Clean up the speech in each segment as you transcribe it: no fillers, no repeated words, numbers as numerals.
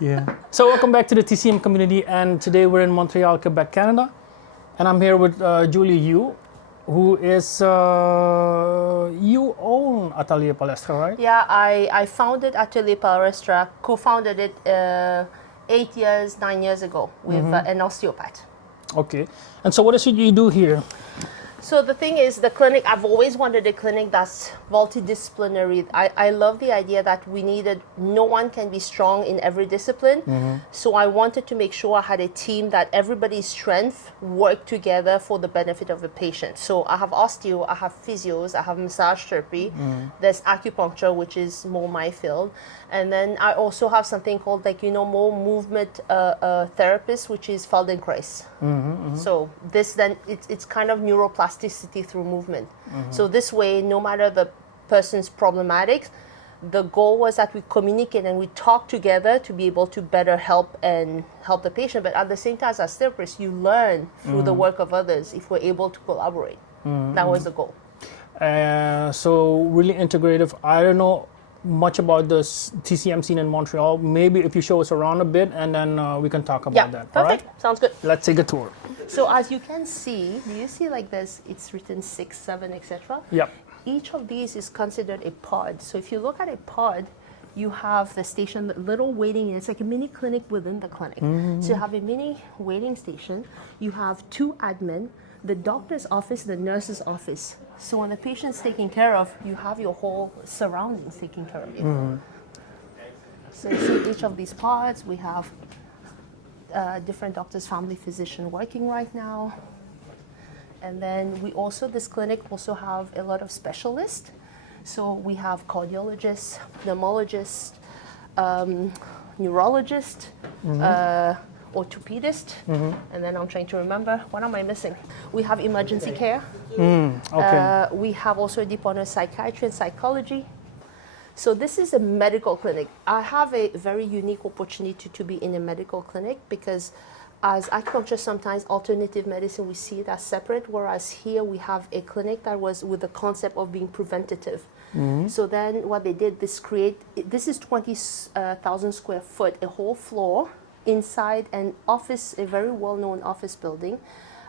Yeah. So welcome back to the TCM community, and today we're in Montreal, Quebec, Canada, and I'm here with Julie Yu, who is you own Atelier Palestra, right? Yeah, I founded Atelier Palestra, co-founded it 9 years ago with an osteopath. Okay. And so what is it you do here? So the thing is, the clinic, I've always wanted a clinic that's multidisciplinary. I love the idea that no one can be strong in every discipline. So I wanted to make sure I had a team that everybody's strength worked together for the benefit of the patient. So I have osteo, I have physios, I have massage therapy, there's acupuncture, which is more my field. And then I also have something called more movement therapist, which is Feldenkrais. So this then, it's kind of neuroplasticity through movement. So this way, no matter the person's problematics, the goal was that we communicate and we talk together to be able to better help the patient. But at the same time, as therapists, you learn through the work of others if we're able to collaborate. That was the goal. So really integrative. I don't know much about the TCM scene in Montreal. Maybe if you show us around a bit, and then we can talk about that. Perfect. All right? Sounds good. Let's take a tour. So as you can see, do you see like this? It's written 6, 7, etc. Yep. Each of these is considered a pod. So if you look at a pod, you have the station, the little waiting. It's like a mini clinic within the clinic. So you have a mini waiting station. You have 2 admin, the doctor's office, the nurse's office. So when the patient's taken care of, you have your whole surroundings taken care of you. So you see each of these pods, we have different doctors, family physician working right now. And then this clinic also have a lot of specialists. So we have cardiologists, pneumologists, neurologist, orthopedist, and then I'm trying to remember, what am I missing? We have emergency care. We have also a department of psychiatry and psychology. So this is a medical clinic. I have a very unique opportunity to be in a medical clinic because as acupuncture, sometimes alternative medicine, we see it as separate, whereas here we have a clinic that was with the concept of being preventative. So then what they did, this is 20,000 square foot, a whole floor inside an office, a very well-known office building,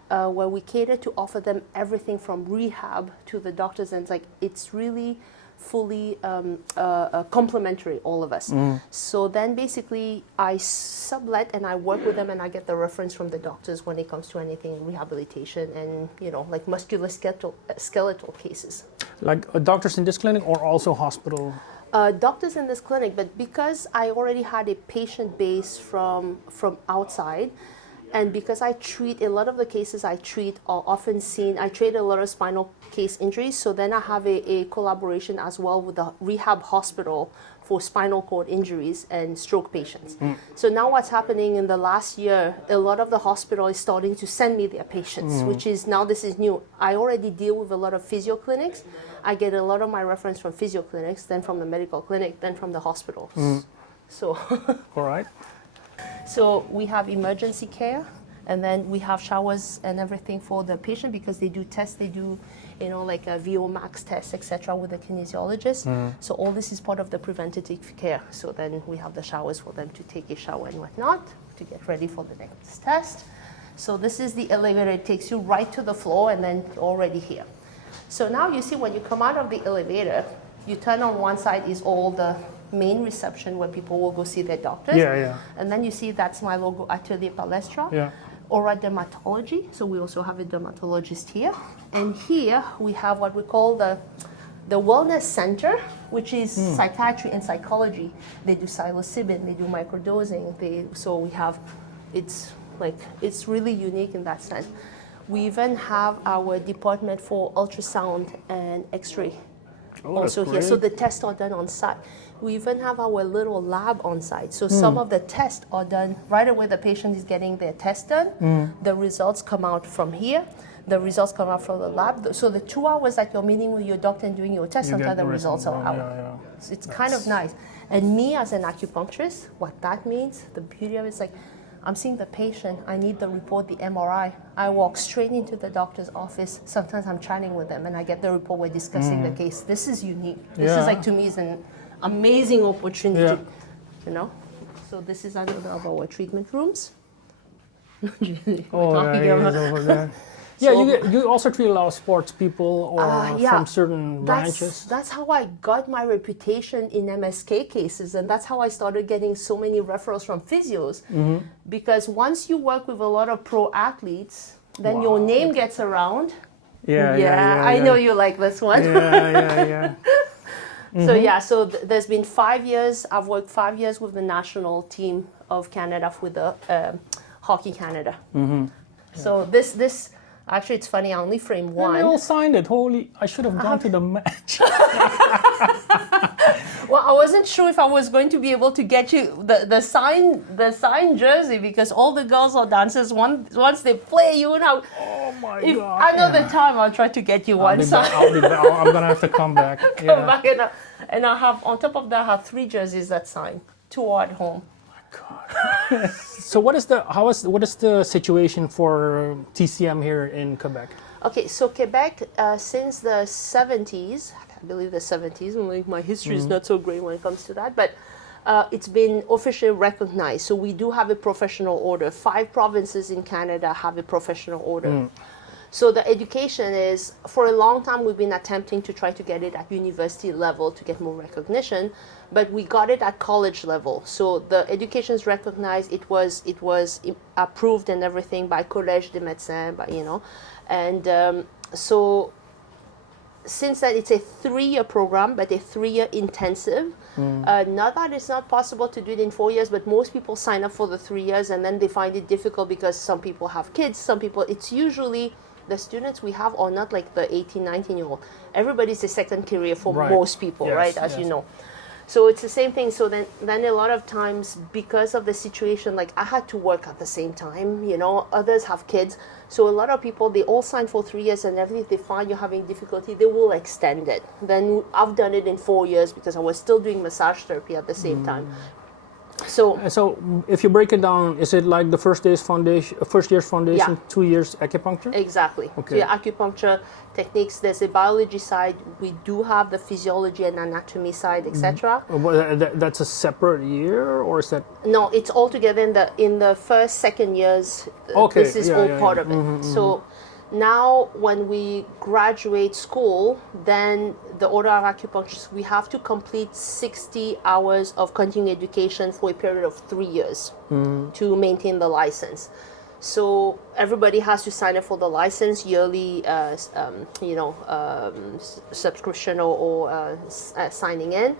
where we cater to offer them everything from rehab to the doctors, and it's really fully complementary, all of us. So then basically I sublet and I work with them and I get the reference from the doctors when it comes to anything rehabilitation and like musculoskeletal cases. Like doctors in this clinic or also hospital? Doctors in this clinic, but because I already had a patient base from outside, and because I treat a lot of the cases I treat are often seen, I treat a lot of spinal case injuries, so then I have a collaboration as well with the rehab hospital for spinal cord injuries and stroke patients. So now what's happening in the last year, a lot of the hospital is starting to send me their patients, which is now this is new. I already deal with a lot of physio clinics. I get a lot of my reference from physio clinics, then from the medical clinic, then from the hospitals. So, all right. So we have emergency care, and then we have showers and everything for the patient because they do tests. They do, like a VO max test, etc. with a kinesiologist. So all this is part of the preventative care. So then we have the showers for them to take a shower and whatnot to get ready for the next test. So this is the elevator. It takes you right to the floor, and then you're already here. So now you see when you come out of the elevator, you turn on one side is all the main reception where people will go see their doctors. And then you see that's my logo, Atelier Palestra. Oral dermatology. So we also have a dermatologist here. And here we have what we call the wellness center, which is psychiatry and psychology. They do psilocybin, they do microdosing. So we have, it's really unique in that sense. We even have our department for ultrasound and x-ray also here. So the tests are done on site. We even have our little lab on site. So some of the tests are done right away. The patient is getting their test done. The results come out from here. The results come out from the lab. So the 2 hours that you're meeting with your doctor and doing your test, sometimes the results are out. So it's kind of nice. And me as an acupuncturist, what that means, the beauty of it is I'm seeing the patient, I need the report, the MRI. I walk straight into the doctor's office. Sometimes I'm chatting with them and I get the report, we're discussing the case. This is unique. This is like, to me, is an amazing opportunity, you know? So this is another of our treatment rooms. Oh, yeah, he's over there. Yeah, So- you also treat a lot of sports people or from certain branches. That's how I got my reputation in MSK cases, and that's how I started getting so many referrals from physios. Because once you work with a lot of pro athletes, then your name gets around. Yeah, I know you like this one. Yeah. So there's been 5 years. I've worked 5 years with the national team of Canada with the Hockey Canada. So this. Actually, it's funny, I only framed one. And they all signed it. Holy, I should have gone to the match. Well, I wasn't sure if I was going to be able to get you the signed jersey, because all the girls or dancers, once they play you now. Oh my If God. another time, I'll try to get you one. I'll be back. I'm going to have to come back. Come back and I have, on top of that, I have 3 jerseys that sign. 2 are at home. God. So what is the situation for TCM here in Quebec? Okay, so Quebec, since the 70s, I believe the 70s, my history is not so great when it comes to that, but it's been officially recognized. So we do have a professional order. 5 provinces in Canada have a professional order. So the education is, for a long time, we've been attempting to try to get it at university level to get more recognition, but we got it at college level. So the education is recognized. It was approved and everything by Collège des Médecins, and so since then it's a 3-year program, but a 3-year intensive. Not that it's not possible to do it in 4 years, but most people sign up for the 3 years and then they find it difficult because some people have kids, some people, it's usually the students we have are not like the 18, 19-year-old. Everybody's a second career for most people, right? As you know. So it's the same thing. So then a lot of times, because of the situation, like I had to work at the same time, others have kids. So a lot of people, they all sign for 3 years, and if they find you're having difficulty, they will extend it. Then I've done it in 4 years because I was still doing massage therapy at the same time. So if you break it down, is it like the first year's foundation, 2 years acupuncture? Exactly. Okay. So your acupuncture techniques, there's a biology side. We do have the physiology and anatomy side, etc. That's a separate year, or is that? No, it's all together in the first, second years. Okay. This is all part of it. So now when we graduate school, then the order of acupuncturists, we have to complete 60 hours of continuing education for a period of 3 years to maintain the license. So everybody has to sign up for the license yearly, subscription or signing in.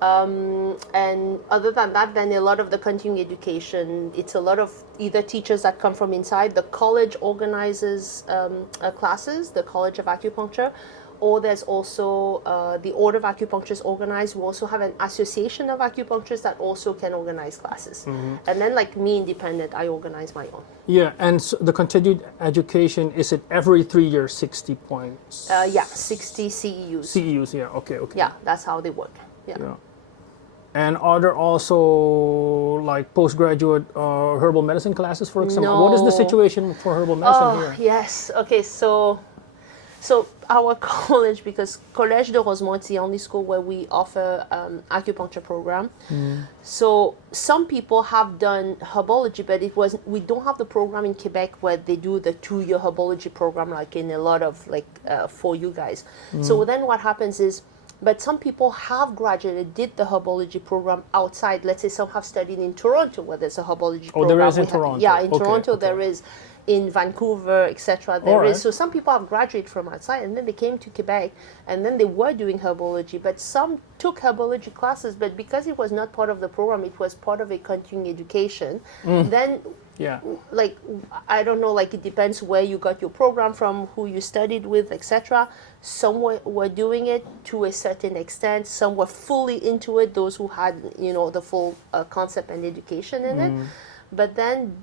And other than that, then a lot of the continuing education, it's a lot of either teachers that come from inside. The college organizes classes, the College of Acupuncture, or there's also the Order of Acupuncturists organized. We also have an association of acupuncturists that also can organize classes. And then like me, independent, I organize my own. Yeah, and so the continued education, is it every 3 years, 60 points? 60 CEUs. CEUs, yeah, okay. Yeah, that's how they work. Yeah. And are there also like postgraduate herbal medicine classes, for example? No. What is the situation for herbal medicine here? Yes. Okay. So our college, because Collège de Rosemont, it's the only school where we offer acupuncture program. So some people have done herbology, but we don't have the program in Quebec where they do the 2-year herbology program like in a lot of for you guys. So then what happens is, but some people have graduated, did the herbology program outside. Let's say some have studied in Toronto, where there's a herbology program. There is in Toronto. Yeah, in Toronto there is. In Vancouver, etc. There is. So some people have graduated from outside, and then they came to Quebec, and then they were doing herbology. But some took herbology classes, but because it was not part of the program, it was part of a continuing education. Then, I don't know, it depends where you got your program from, who you studied with, etc. Some were doing it to a certain extent. Some were fully into it. Those who had, the full concept and education in it. But then,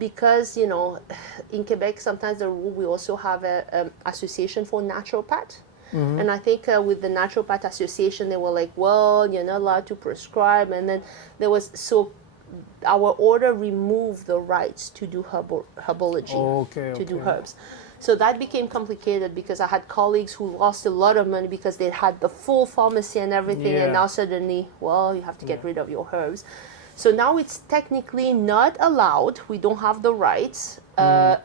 because in Quebec sometimes we also have a association for naturopath, and I think with the naturopath association they were like, well, you're not allowed to prescribe, and then there was, so our order removed the rights to do herbology, to do herbs. So that became complicated because I had colleagues who lost a lot of money because they had the full pharmacy and everything, and now suddenly, well, you have to get rid of your herbs. So now it's technically not allowed. We don't have the rights. A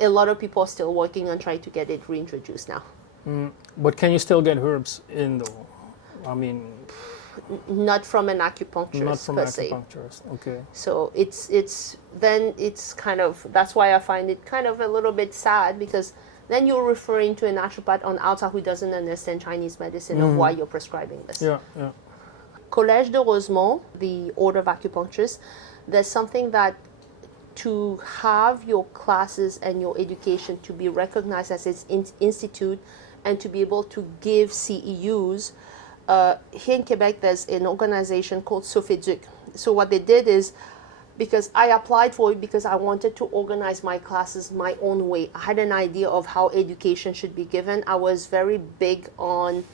lot of people are still working on trying to get it reintroduced now. But can you still get herbs in though? I mean, not from an acupuncturist. Not from per an se. acupuncturist. Okay. So it's kind of, that's why I find it kind of a little bit sad, because then you're referring to a naturopath on outside who doesn't understand Chinese medicine of why you're prescribing this. Yeah, yeah. Collège de Rosemont, the Order of Acupuncturists, there's something that to have your classes and your education to be recognized as an institute and to be able to give CEUs, here in Quebec there's an organization called Sofeduc. So what they did is, because I applied for it because I wanted to organize my classes my own way. I had an idea of how education should be given. I was very big on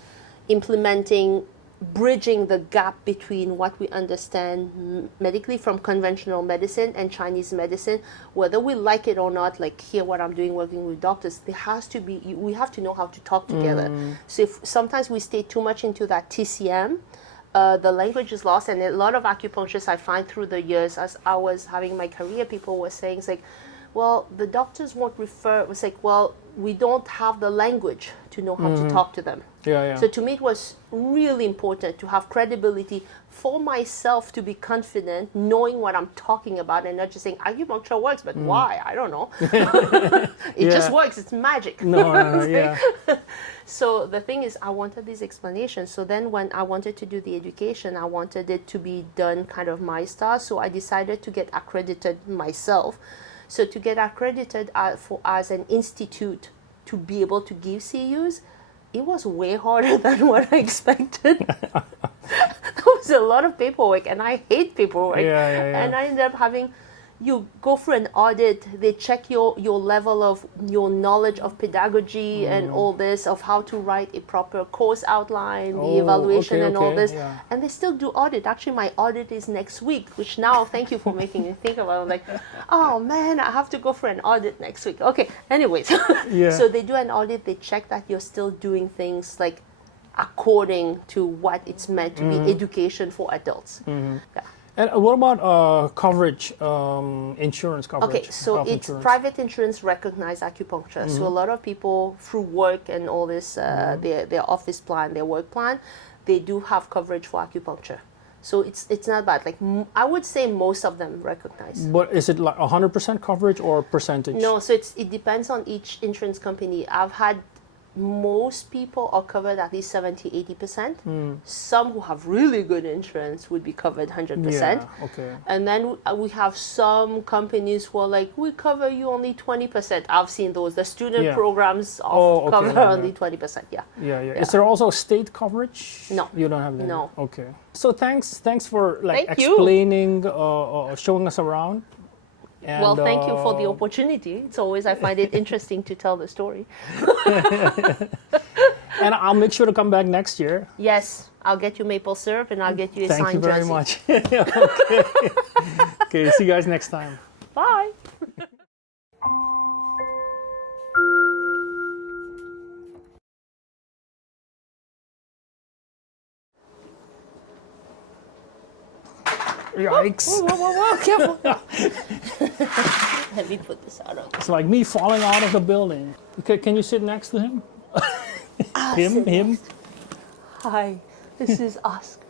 implementing, bridging the gap between what we understand medically from conventional medicine and Chinese medicine, whether we like it or not. Like here, what I'm doing working with doctors, there has to be, we have to know how to talk together. So if sometimes we stay too much into that TCM, the language is lost. And a lot of acupuncturists I find through the years, as I was having my career, people were saying, it's like, well, the doctors won't refer. It's like, well, we don't have the language to know how to talk to them. So to me, it was really important to have credibility for myself, to be confident, knowing what I'm talking about, and not just saying acupuncture works, but why? I don't know. It just works. It's magic. So the thing is, I wanted these explanations. So then when I wanted to do the education, I wanted it to be done kind of my style. So I decided to get accredited myself. So to get accredited as an institute to be able to give CEUs, it was way harder than what I expected. There was a lot of paperwork, and I hate paperwork. And I ended up having, you go for an audit, they check your level of your knowledge of pedagogy and all this, of how to write a proper course outline, the evaluation and all this. And they still do audit. Actually, my audit is next week, which now, thank you for making me think about it. I'm like, oh man, I have to go for an audit next week. Okay, anyways. So they do an audit, they check that you're still doing things like according to what it's meant to be, education for adults. And what about coverage, insurance coverage? Okay, so it's private insurance recognized acupuncture. So a lot of people through work and all this, their office plan, their work plan, they do have coverage for acupuncture. So it's not bad. Like I would say most of them recognize. But is it like 100% coverage or percentage? No, so it depends on each insurance company. I've had most people are covered at least 70-80%. Some who have really good insurance would be covered 100%. And then we have some companies who are like, we cover you only 20%. I've seen those. The student programs cover only 20%. Is there also state coverage? No. You don't have that? No. Okay. So thanks for like Thank explaining, showing us around. And, well, thank you for the opportunity. It's always, I find it interesting to tell the story. And I'll make sure to come back next year. Yes, I'll get you maple syrup and I'll get you a signed jersey. Thank you very much. Okay, see you guys next time. Bye. Yikes. Whoa, careful. Let me put this out of It's like me falling out of the building. Okay, can you sit next to him? Him? Hi, this is Oscar.